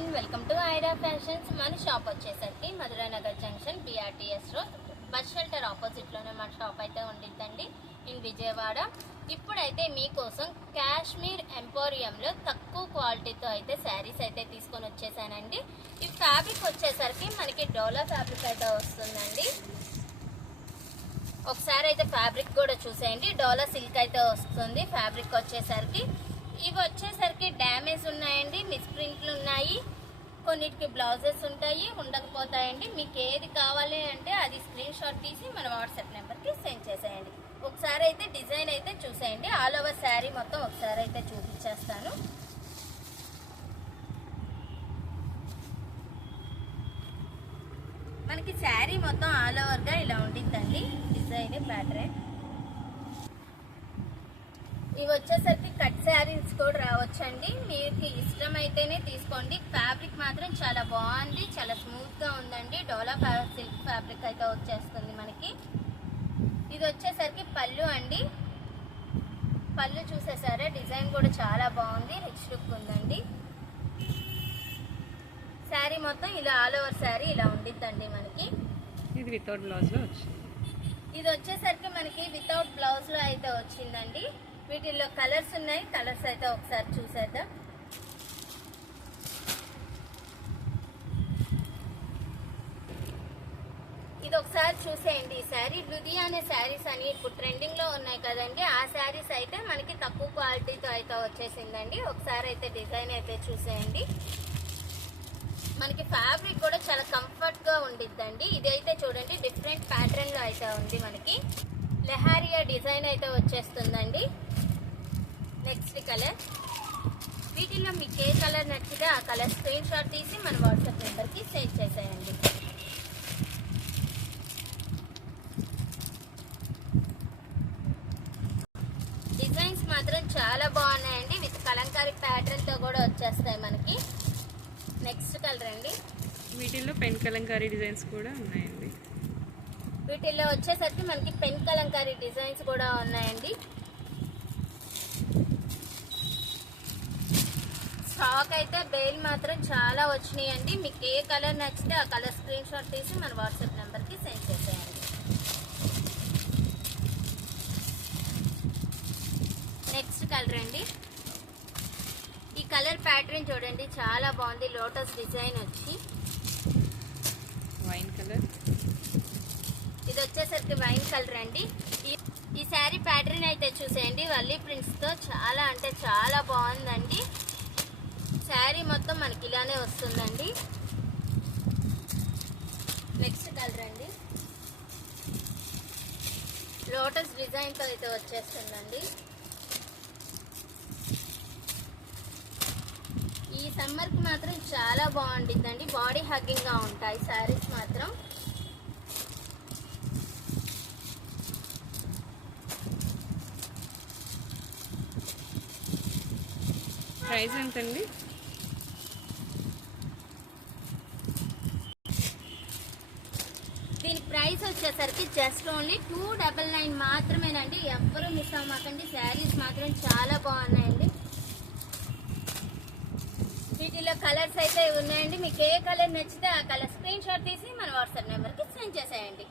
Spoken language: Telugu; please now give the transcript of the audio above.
Everyone welcome to Aira fashions మన షాప్ వచ్చేసరికి Madhura Nagar junction BRTS road bus shelter ఆపోజిట్లోనే మన షాప్ అయితే ఉండిద్దండి. ఇన్ విజయవాడ. ఇప్పుడైతే మీకోసం కాశ్మీర్ ఎంపోరియంలో తక్కువ క్వాలిటీతో అయితే శారీస్ అయితే తీసుకొని వచ్చేసానండి. ఈ ఫ్యాబ్రిక్ వచ్చేసరికి మనకి డోలా ఫ్యాబ్రిక్ అయితే వస్తుందండి. ఒకసారి అయితే ఫ్యాబ్రిక్ కూడా చూసేయండి. డోలా సిల్క్ అయితే వస్తుంది. ఫ్యాబ్రిక్ వచ్చేసరికి ఇవి వచ్చేసరికి డ్యామేజ్ ఉన్నాయండి మిస్ప్రింట్లు ఉన్నాయి కొన్నిటికి బ్లౌజెస్ ఉంటాయి ఉండకపోతాయండి. మీకు ఏది కావాలి అంటే అది స్క్రీన్ షాట్ తీసి మన వాట్సాప్ నెంబర్కి సెండ్ చేసేయండి. ఒకసారి అయితే డిజైన్ అయితే చూసేయండి. ఆల్ ఓవర్ శారీ మొత్తం ఒకసారి అయితే చూపించేస్తాను. మనకి శారీ మొత్తం ఆల్ ఓవర్గా ఇలా ఉండిద్దండి. Design pattern. ఇవి వచ్చేసరికి శారీస్ కూడా రావచ్చండి. మీకు ఇష్టమైతేనే తీసుకోండి. ఫ్యాబ్రిక్ మాత్రం చాలా బాగుంది. చాలా స్మూత్గా ఉందండి. డోలా సిల్క్ ఫ్యాబ్రిక్ అయితే వచ్చేస్తుంది మనకి. ఇది వచ్చేసరికి పళ్ళు అండి. పళ్ళు చూసేసారా? డిజైన్ కూడా చాలా బాగుంది. రిచ్ లుక్ ఉందండి. శారీ మొత్తం ఇలా ఆల్ ఓవర్ శారీ ఇలా ఉండిద్దండి మనకి. ఇది వితౌట్ బ్లౌజ్ ఇది వచ్చేసరికి మనకి వితౌట్ బ్లౌజ్లో అయితే వచ్చిందండి. వీటిల్లో కలర్స్ ఉన్నాయి. కలర్స్ అయితే ఒకసారి చూసేద్దాం. ఇది ఒకసారి చూసేయండి. ఈ శారీ అనే శారీస్ అని ఇప్పుడు ట్రెండింగ్లో ఉన్నాయి కదండి. ఆ శారీస్ అయితే మనకి తక్కువ క్వాలిటీతో అయితే వచ్చేసిందండి. ఒకసారి అయితే డిజైన్ అయితే చూసేయండి. మనకి ఫ్యాబ్రిక్ కూడా చాలా కంఫర్ట్గా ఉండిద్దండి. ఇదైతే చూడండి డిఫరెంట్ ప్యాటర్న్లో అయితే ఉంది మనకి. లెహారియా డిజైన్ అయితే వచ్చేస్తుందండి. నెక్స్ట్ కలర్ వీటిలో మీకు ఏ కలర్ నచ్చితే ఆ కలర్ స్క్రీన్ షాట్ తీసి మన వాట్సాప్ నెంబర్కి సెండ్ చేసేయండి. డిజైన్స్ మాత్రం చాలా బాగున్నాయండి. విత్ కలంకారీ ప్యాటర్న్తో కూడా వచ్చేస్తాయి మనకి. నెక్స్ట్ కలర్ అండి. వీటిల్లో పెన్ కలంకారీ డిజైన్స్ కూడా ఉన్నాయండి. వీటిల్లో వచ్చేసరికి మనకి పెన్ కలంకారీ డిజైన్స్ కూడా ఉన్నాయండి. స్టాక్ అయితే బెయిల్ మాత్రం చాలా వచ్చినాయండి. మీకు ఏ కలర్ నచ్చితే ఆ కలర్ స్క్రీన్ షాట్ తీసి మన వాట్సాప్ నెంబర్కి సెండ్ చేసేయండి. నెక్స్ట్ కలర్ అండి. ఈ కలర్ ప్యాటర్న్ చూడండి చాలా బాగుంది. లోటస్ డిజైన్ వచ్చి. Wine colour. ఇది వచ్చేసరికి వైన్ కలర్ అండి. ఈ- శారీ ప్యాటర్న్ అయితే చూసేయండి. వల్లీ ప్రింట్స్తో చాలా అంటే చాలా బాగుందండి. శారీ మొత్తం మనకి ఇలానే వస్తుందండి. నెక్స్ట్ కలర్ అండి. లోటస్ డిజైన్తో అయితే వచ్చేస్తుందండి. ఈ సమ్మర్కి మాత్రం చాలా బాగుంటుందండి. బాడీ హగ్గింగ్గా ఉంటాయి శారీస్ మాత్రం. ప్రైస్ ఎంతండి? ప్రైస్ వచ్చేసరికి just only two double nine మాత్రమేనండి. ఎవ్వరూ మిస్ అవ్వకండి. శారీస్ మాత్రం చాలా బాగున్నాయండి. వీటిలో కలర్స్ అయితే ఉన్నాయండి. మీకు ఏ కలర్ నచ్చితే ఆ కలర్ స్క్రీన్ షాట్ తీసి మన వాట్సాప్ నెంబర్కి సెండ్ చేసేయండి.